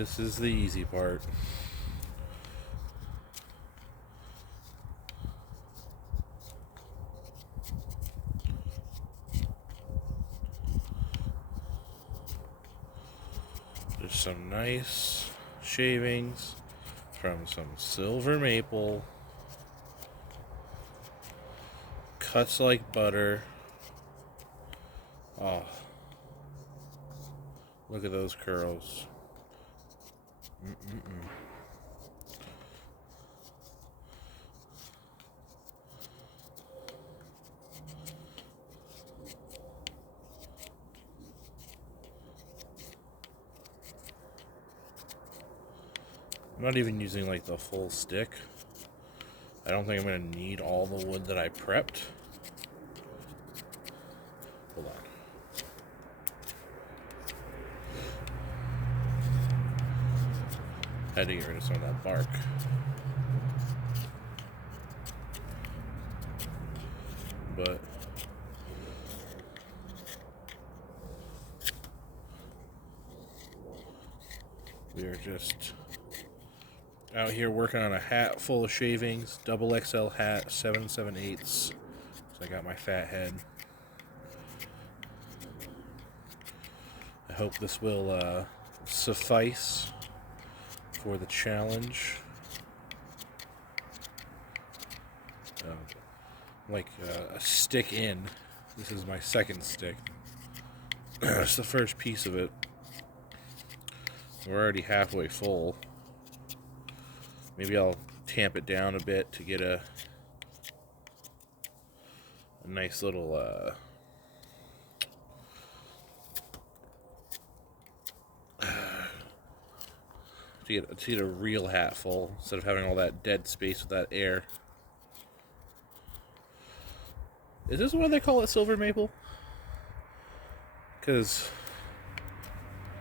This is the easy part. There's some nice shavings from some silver maple. Cuts like butter. Oh, look at those curls. Mm-mm-mm. I'm not even using like the full stick. I don't think I'm going to need all the wood that I prepped. Hold on. Had to get rid of some of that bark. But we are just out here working on a hat full of shavings, double XL hat, 7 7/8. So I got my fat head. I hope this will suffice for the challenge. Like a stick in. This is my second stick. It's the first piece of it. We're already halfway full. Maybe I'll tamp it down a bit to get a nice little to get a real hat full instead of having all that dead space with that air. Is this why they call it silver maple? Because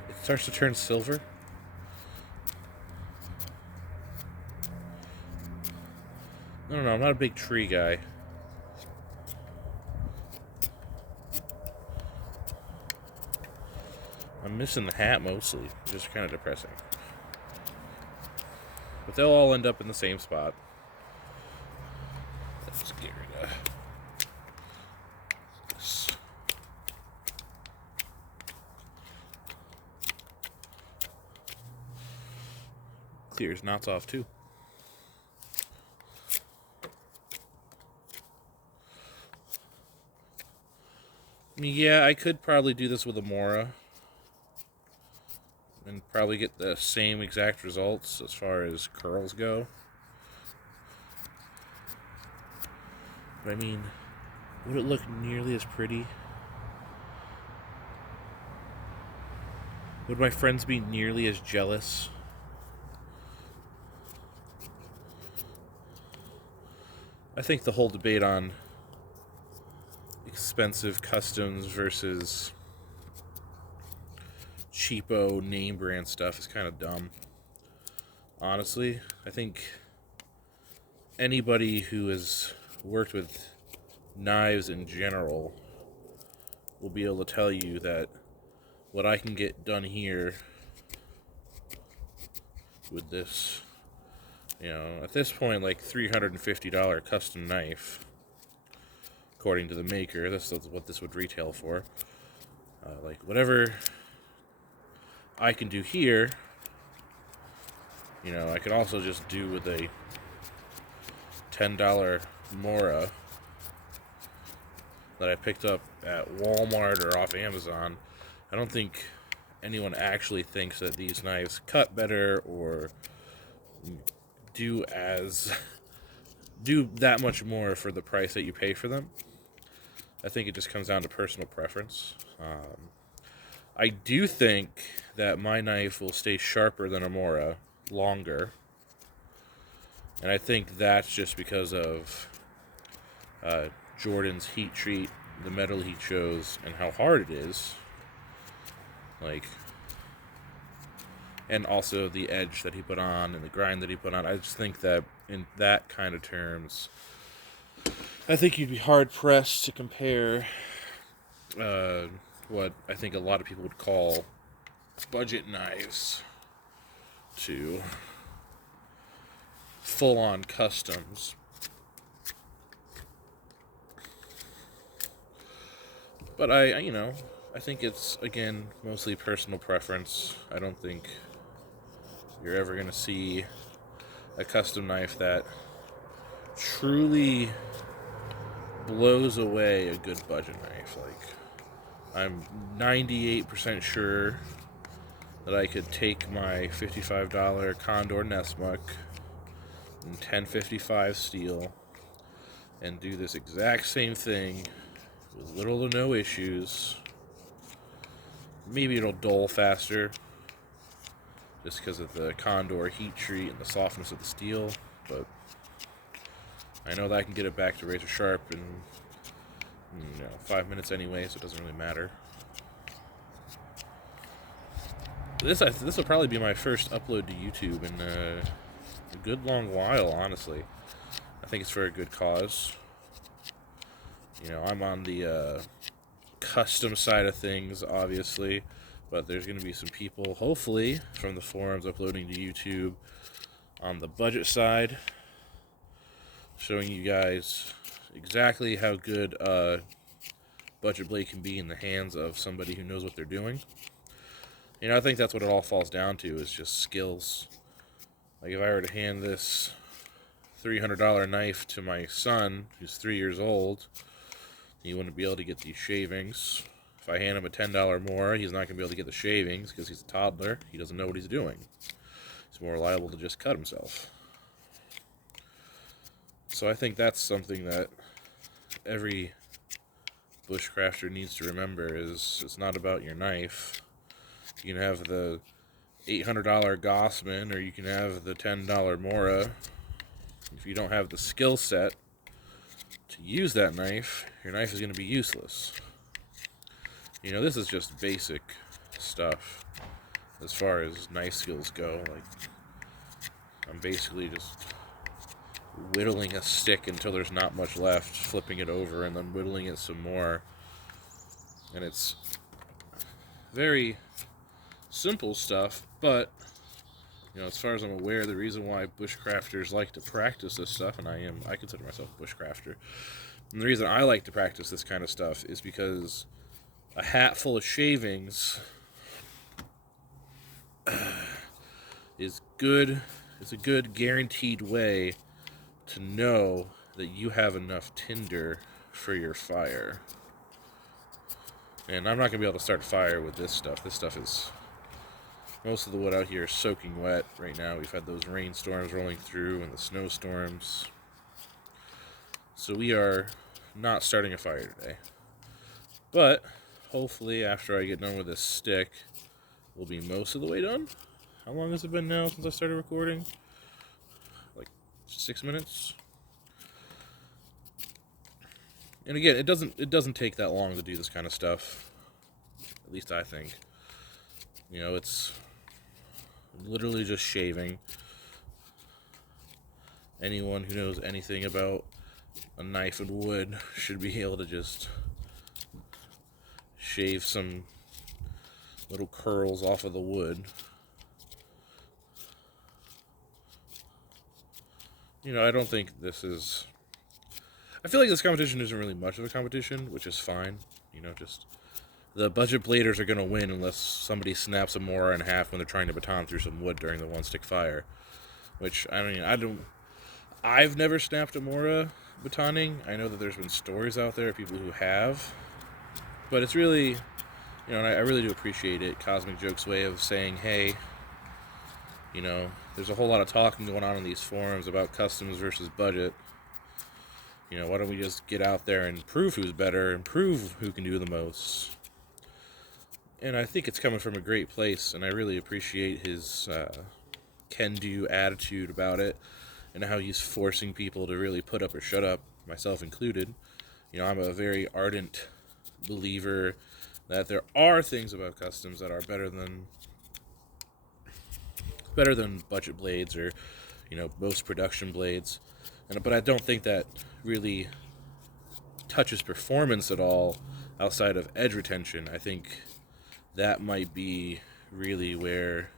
it starts to turn silver. I don't know, I'm not a big tree guy. I'm missing the hat mostly, which is kind of depressing. But they'll all end up in the same spot. Let's get rid of this. Clears knots off too. Yeah, I could probably do this with a Mora and probably get the same exact results as far as curls go. But I mean, would it look nearly as pretty? Would my friends be nearly as jealous? I think the whole debate on expensive customs versus cheapo name brand stuff is kind of dumb. Honestly, I think anybody who has worked with knives in general will be able to tell you that what I can get done here with this, at this point, like $350 custom knife, according to the maker, this is what this would retail for. Like whatever I can do here, I could also just do with a $10 Mora that I picked up at Walmart or off Amazon. I don't think anyone actually thinks that these knives cut better or do that much more for the price that you pay for them. I think it just comes down to personal preference. I do think that my knife will stay sharper than a Mora longer. And I think that's just because of Jordan's heat treat, the metal he chose, and how hard it is. And also the edge that he put on and the grind that he put on. I just think that in that kind of terms, I think you'd be hard pressed to compare what I think a lot of people would call budget knives to full-on customs. But I think it's, again, mostly personal preference. I don't think you're ever going to see a custom knife that truly blows away a good budget knife. Like, I'm 98% sure that I could take my $55 Condor Nessmuck in 1055 steel and do this exact same thing with little to no issues. Maybe it'll dull faster just because of the Condor heat treat and the softness of the steel, but I know that I can get it back to razor sharp in 5 minutes anyway, so it doesn't really matter. This will probably be my first upload to YouTube in a good long while, honestly. I think it's for a good cause. I'm on the custom side of things, obviously, but there's going to be some people, hopefully, from the forums uploading to YouTube on the budget side, showing you guys exactly how good a budget blade can be in the hands of somebody who knows what they're doing. I think that's what it all falls down to, is just skills. Like, if I were to hand this $300 knife to my son, who's 3 years old, he wouldn't be able to get these shavings. If I hand him a $10 more, he's not going to be able to get the shavings because he's a toddler. He doesn't know what he's doing. He's more liable to just cut himself. So I think that's something that every bushcrafter needs to remember, is it's not about your knife. You can have the $800 Gossman, or you can have the $10 Mora. If you don't have the skill set to use that knife, your knife is going to be useless. This is just basic stuff as far as knife skills go. Like, I'm basically just whittling a stick until there's not much left, flipping it over, and then whittling it some more. And it's very simple stuff, but as far as I'm aware, the reason why bushcrafters like to practice this stuff, and I consider myself a bushcrafter, and the reason I like to practice this kind of stuff is because a hat full of shavings is good. It's a good guaranteed way to know that you have enough tinder for your fire. And I'm not going to be able to start fire with this stuff. This stuff is... Most of the wood out here is soaking wet right now. We've had those rainstorms rolling through and the snowstorms. So we are not starting a fire today. But hopefully after I get done with this stick, we'll be most of the way done. How long has it been now since I started recording? Like 6 minutes? And again, it doesn't take that long to do this kind of stuff. At least I think. It's literally just shaving. Anyone who knows anything about a knife and wood should be able to just shave some little curls off of the wood. I don't think this is... I feel like this competition isn't really much of a competition, which is fine. Just... The budget bladers are going to win unless somebody snaps a Mora in half when they're trying to baton through some wood during the one-stick fire. Which, I've never snapped a Mora batoning. I know that there's been stories out there of people who have. But it's really, and I really do appreciate it, Cosmic Joke's way of saying, hey, there's a whole lot of talking going on in these forums about customs versus budget. Why don't we just get out there and prove who's better and prove who can do the most? And I think it's coming from a great place, and I really appreciate his can-do attitude about it, and how he's forcing people to really put up or shut up, myself included. I'm a very ardent believer that there are things about customs that are better than budget blades or, most production blades. But I don't think that really touches performance at all outside of edge retention. I think that might be really where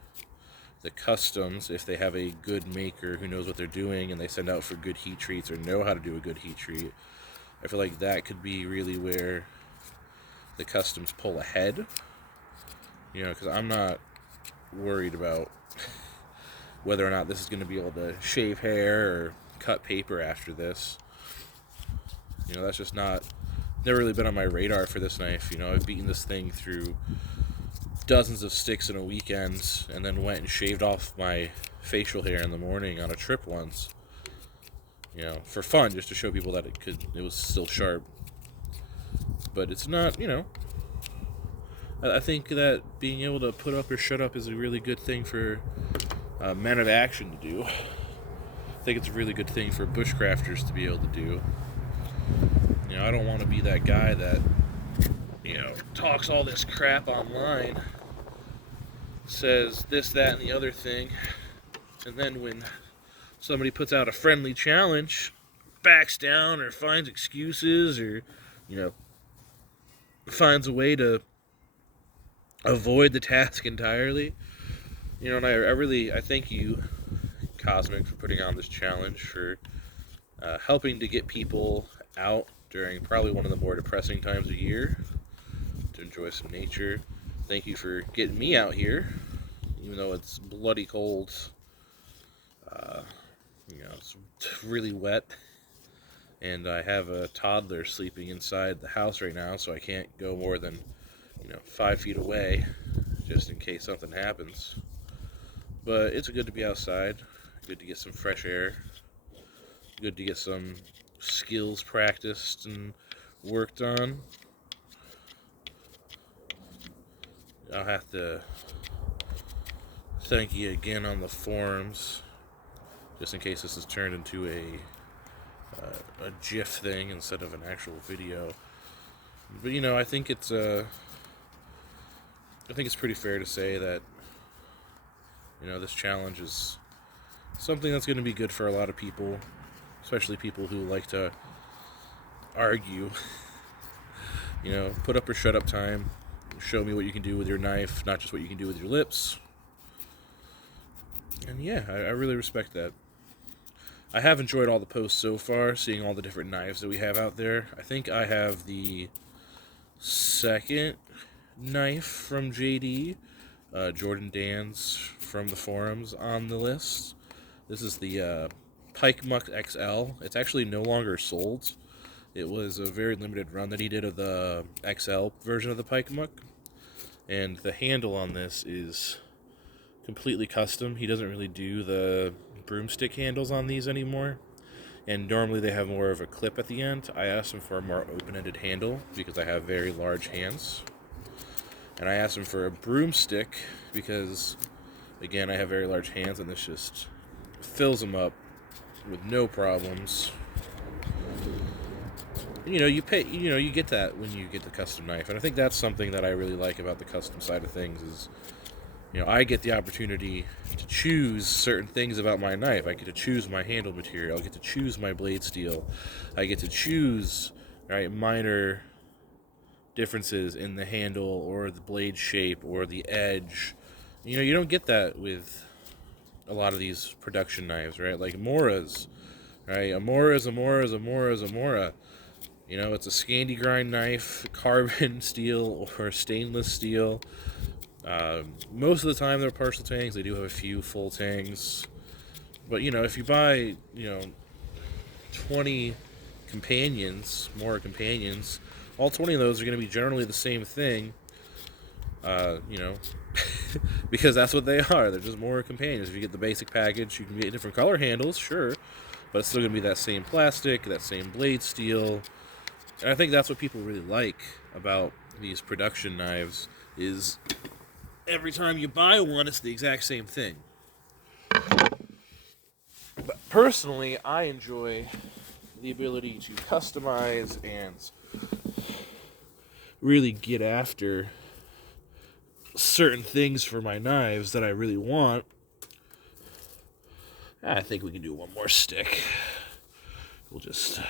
the customs, if they have a good maker who knows what they're doing and they send out for good heat treats or know how to do a good heat treat, I feel like that could be really where the customs pull ahead. Because I'm not worried about whether or not this is going to be able to shave hair or cut paper after this. That's just never really been on my radar for this knife. I've beaten this thing through dozens of sticks in a weekend and then went and shaved off my facial hair in the morning on a trip once. For fun, just to show people that it was still sharp. But it's not, I think that being able to put up or shut up is a really good thing for men of action to do. I think it's a really good thing for bushcrafters to be able to do. I don't want to be that guy that, talks all this crap online, says this, that, and the other thing, and then when somebody puts out a friendly challenge, backs down or finds excuses or, finds a way to avoid the task entirely. And I thank you, Cosmic, for putting on this challenge, for helping to get people out during probably one of the more depressing times of year to enjoy some nature. Thank you for getting me out here, even though it's bloody cold. It's really wet, and I have a toddler sleeping inside the house right now, so I can't go more than 5 feet away, just in case something happens. But it's good to be outside, good to get some fresh air, good to get some skills practiced and worked on. I'll have to thank you again on the forums, just in case this is turned into a GIF thing instead of an actual video. But I think it's pretty fair to say that this challenge is something that's going to be good for a lot of people, especially people who like to argue. Put up or shut up time. Show me what you can do with your knife, not just what you can do with your lips. And yeah, I really respect that. I have enjoyed all the posts so far, seeing all the different knives that we have out there. I think I have the second knife from JD, Jordan Dan's from the forums, on the list. This is the Pike Muck XL. It's actually no longer sold. It was a very limited run that he did of the XL version of the Pike Muck. And the handle on this is completely custom. He doesn't really do the broomstick handles on these anymore. And normally they have more of a clip at the end. I asked him for a more open-ended handle because I have very large hands. And I asked him for a broomstick because, again, I have very large hands and this just fills them up with no problems. You pay, you get that when you get the custom knife. And I think that's something that I really like about the custom side of things is, I get the opportunity to choose certain things about my knife. I get to choose my handle material. I get to choose my blade steel. I get to choose, minor differences in the handle or the blade shape or the edge. You don't get that with a lot of these production knives, right? Like Mora's, right? A Mora's a Mora. It's a Scandi grind knife, carbon steel or stainless steel. Most of the time they're partial tangs. They do have a few full tangs. But, if you buy, 20 Mora companions, all 20 of those are going to be generally the same thing, because that's what they are. They're just Mora companions. If you get the basic package, you can get different color handles, sure, but it's still going to be that same plastic, that same blade steel. And I think that's what people really like about these production knives is every time you buy one, it's the exact same thing. But personally, I enjoy the ability to customize and really get after certain things for my knives that I really want. I think we can do one more stick. We'll just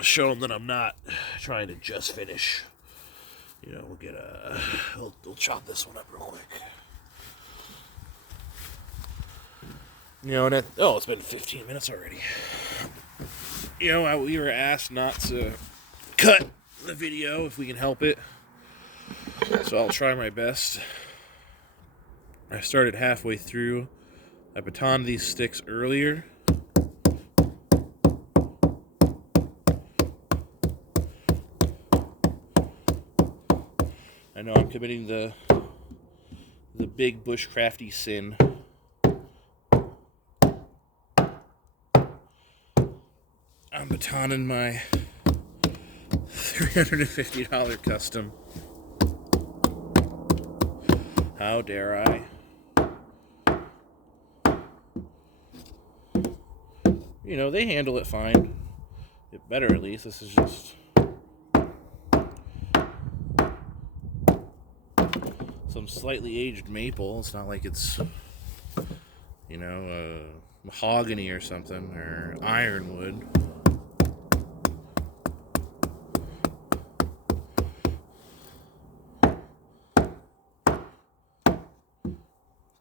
show them that I'm not trying to just finish. We'll chop this one up real quick. You know, and it's been 15 minutes already. You know, we were asked not to cut the video if we can help it. So I'll try my best. I started halfway through. I batoned these sticks earlier. I know I'm committing the big bushcrafty sin. I'm batoning my $350 custom. How dare I? You know, they handle it fine. It better, at least. This is just some slightly aged maple. It's not like it's, you know, mahogany or something, or ironwood.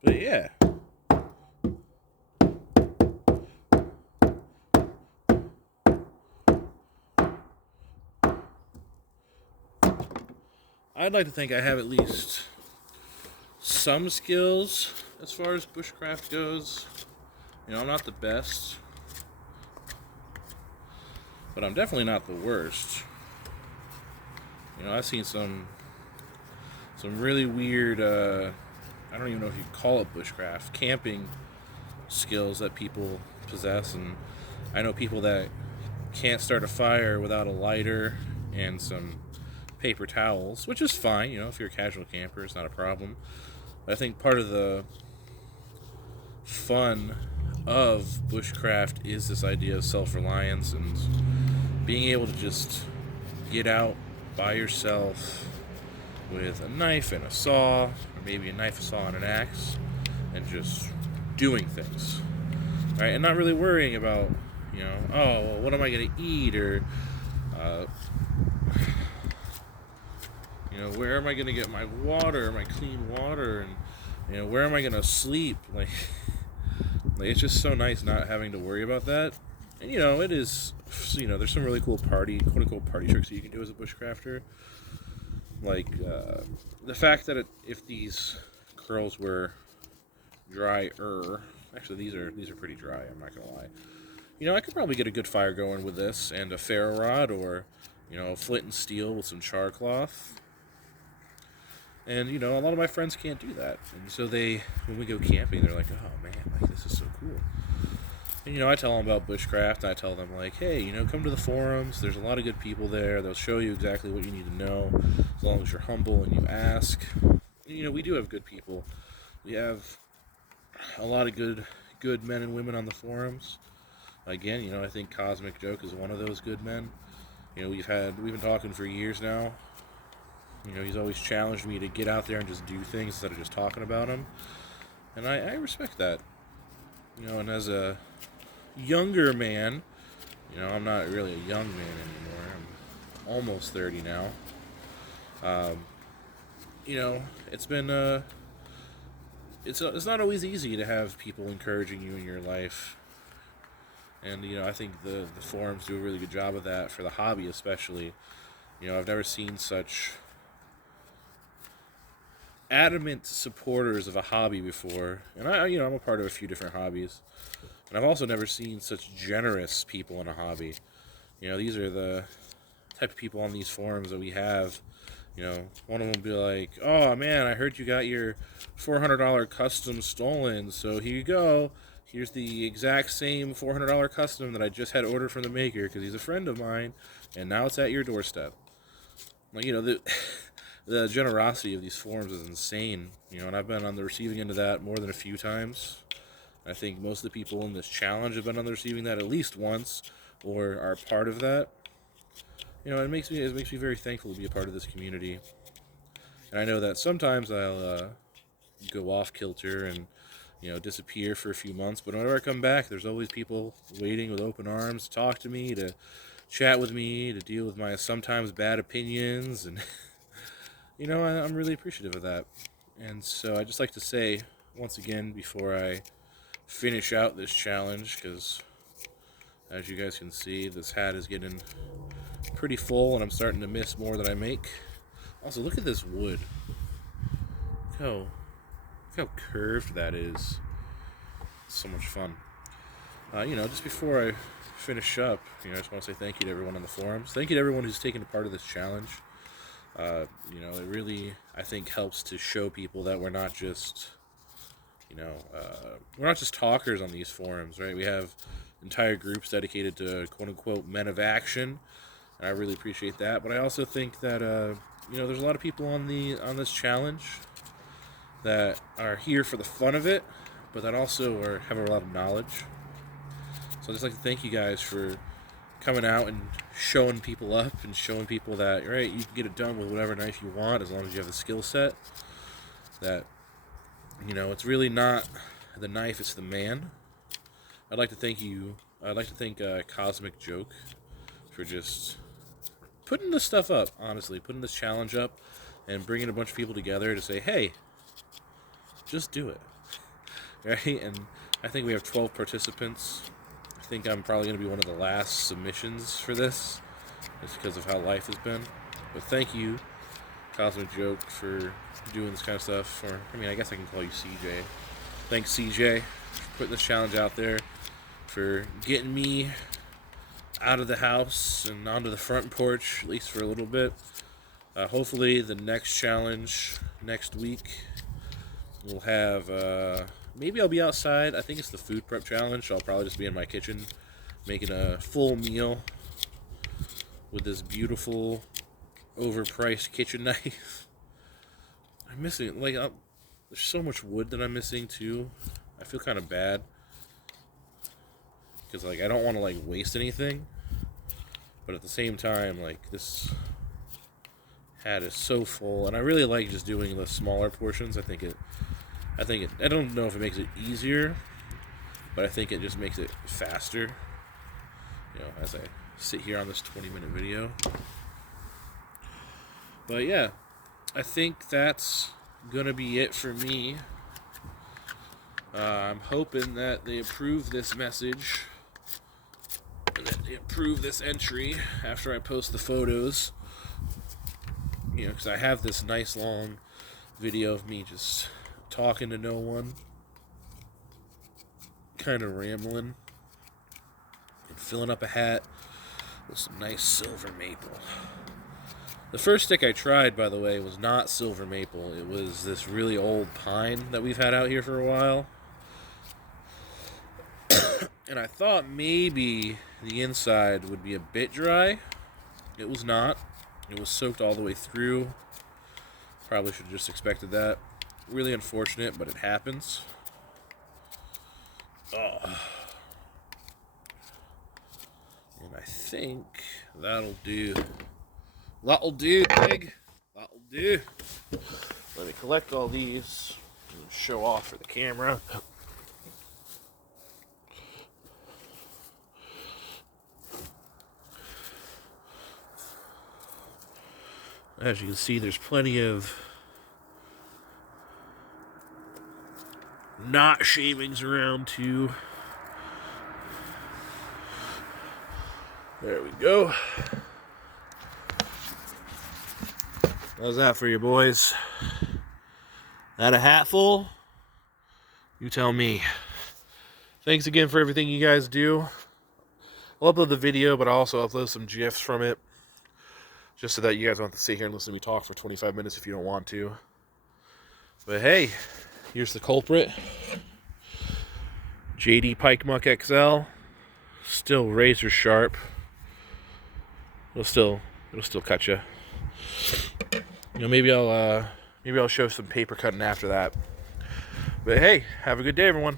But yeah. I'd like to think I have at least some skills as far as bushcraft goes. You know, I'm not the best, but I'm definitely not the worst. You know, I've seen some really weird, I don't even know if you'd call it bushcraft, camping skills that people possess. And I know people that can't start a fire without a lighter and some paper towels, which is fine. You know, if you're a casual camper, it's not a problem. But I think part of the fun of bushcraft is this idea of self-reliance and being able to just get out by yourself with a knife and a saw, or maybe a knife, a saw, and an axe, and just doing things, right? And not really worrying about, you know, oh, well, what am I going to eat, or you know, where am I going to get my water, my clean water, and, you know, where am I going to sleep? Like, it's just so nice not having to worry about that. And, you know, it is, you know, there's some really cool quote-unquote party tricks that you can do as a bushcrafter. Like, the fact that if these curls were drier, actually these are pretty dry, I'm not going to lie. You know, I could probably get a good fire going with this and a ferro rod, or, you know, flint and steel with some char cloth. And, you know, a lot of my friends can't do that. And so when we go camping, they're like, oh man, like, this is so cool. And, you know, I tell them about bushcraft, and I tell them, like, hey, you know, come to the forums. There's a lot of good people there. They'll show you exactly what you need to know, as long as you're humble and you ask. And, you know, we do have good people. We have a lot of good men and women on the forums. Again, you know, I think Cosmic Joke is one of those good men. You know, we've been talking for years now. You know, he's always challenged me to get out there and just do things instead of just talking about them. And I respect that. You know, and as a younger man, you know, I'm not really a young man anymore. I'm almost 30 now. You know, it's been, it's not always easy to have people encouraging you in your life. And, you know, I think the forums do a really good job of that, for the hobby especially. You know, I've never seen such adamant supporters of a hobby before. And I'm a part of a few different hobbies. And I've also never seen such generous people in a hobby. You know, these are the type of people on these forums that we have. You know, one of them will be like, oh man, I heard you got your $400 custom stolen, so here you go. Here's the exact same $400 custom that I just had ordered from the maker because he's a friend of mine, and now it's at your doorstep. Like, you know, the generosity of these forums is insane. You know, and I've been on the receiving end of that more than a few times. I think most of the people in this challenge have been on the receiving that at least once, or are part of that. You know, it makes me very thankful to be a part of this community. And I know that sometimes I'll go off kilter and, you know, disappear for a few months, but whenever I come back, there's always people waiting with open arms to talk to me, to chat with me, to deal with my sometimes bad opinions, and you know, I'm really appreciative of that. And so I just like to say once again, before I finish out this challenge, because as you guys can see, this hat is getting pretty full and I'm starting to miss more than I make. Also, look at this wood. Look how curved that is. It's so much fun. Just before I finish up, I just want to say thank you to everyone on the forums. Thank you to everyone who's taken part of this challenge. It really, I think, helps to show people that we're not just, we're not just talkers on these forums, right? We have entire groups dedicated to quote-unquote men of action. I really appreciate that. But I also think that, there's a lot of people on this challenge that are here for the fun of it, but that also have a lot of knowledge. So I'd just like to thank you guys for coming out and showing people up and showing people that, right, you can get it done with whatever knife you want as long as you have the skill set. That, it's really not the knife, it's the man. I'd like to thank Cosmic Joke for just putting this stuff up, honestly, putting this challenge up and bringing a bunch of people together to say, hey, just do it, right? And I think we have 12 participants. I think I'm probably going to be one of the last submissions for this, just because of how life has been. But thank you, Cosmic Joke, for doing this kind of stuff. Or, I guess I can call you CJ. Thanks, CJ, for putting this challenge out there, for getting me out of the house and onto the front porch, at least for a little bit. Hopefully the next challenge next week we'll have, maybe I'll be outside. I think it's the food prep challenge, so I'll probably just be in my kitchen making a full meal with this beautiful overpriced kitchen knife. I'm missing, there's so much wood that I'm missing too. I feel kind of bad because I don't want to waste anything, but at the same time, this hat is so full, and I really like just doing the smaller portions. I don't know if it makes it easier, but I think it just makes it faster, as I sit here on this 20-minute video. But yeah, I think that's gonna be it for me. I'm hoping that they approve this message and that they approve this entry after I post the photos, because I have this nice long video of me just talking to no one, kind of rambling, and filling up a hat with some nice silver maple. The first stick I tried, by the way, was not silver maple. It was this really old pine that we've had out here for a while. And I thought maybe the inside would be a bit dry. It was not. It was soaked all the way through. Probably should have just expected that. Really unfortunate, but it happens. And I think that'll do. That'll do, pig. That'll do. Let me collect all these and show off for the camera. As you can see, there's plenty of not shavings around too. There we go. How's that for you, boys? That a hat full? You tell me. Thanks again for everything you guys do. I'll upload the video, but I'll also upload some GIFs from it, just so that you guys don't have to sit here and listen to me talk for 25 minutes if you don't want to. But hey, here's the culprit. JD Pike Muck XL. Still razor sharp. It'll still cut you. Maybe I'll show some paper cutting after that. But hey, have a good day, everyone.